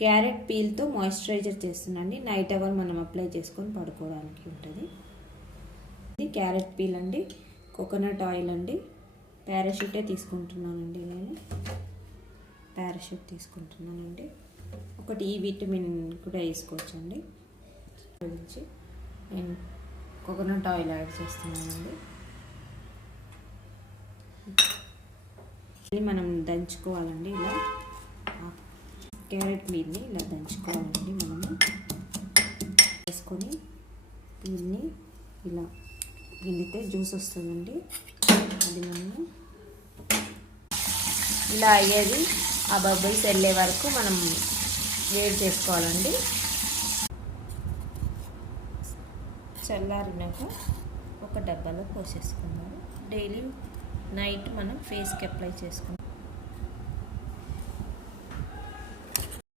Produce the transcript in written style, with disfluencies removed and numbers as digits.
Carrot పీల్తో moisturizer చేస్తున్నాండి. Night hour మనం అప్లై చేసుకొని పడుకోవడానికి ఉంటుంది. ఇది క్యారెట్ పీల్ అండి, కోకోనట్ ఆయిల్ అండి, పారాషూటే తీసుకుంటున్నానండి. నేను పారాషూట్ తీసుకుంటున్నానండి. ఒకటి ఈ విటమిన్ కూడా వేసుకోవచ్చండి. గురించి నేను కోకోనట్ ఆయిల్ యాడ్ చేస్తున్నానండి. మనం దంచుకోవాలండి. ఇలా క్యారెట్ పీల్ని ఇలా దంచుకోవాలండి. మనము వేసుకొని పీల్ని ఇలా గిల్లితే జ్యూస్ వస్తుందండి. అది మనము ఇలా అయ్యేది ఆ బబుల్స్ వెళ్ళే వరకు మనం వేడి చేసుకోవాలండి. చల్లారినాక ఒక డబ్బాలో పోసేసుకుందాం. డైలీ నైట్ మనం ఫేస్కి అప్లై చేసుకుంటాం.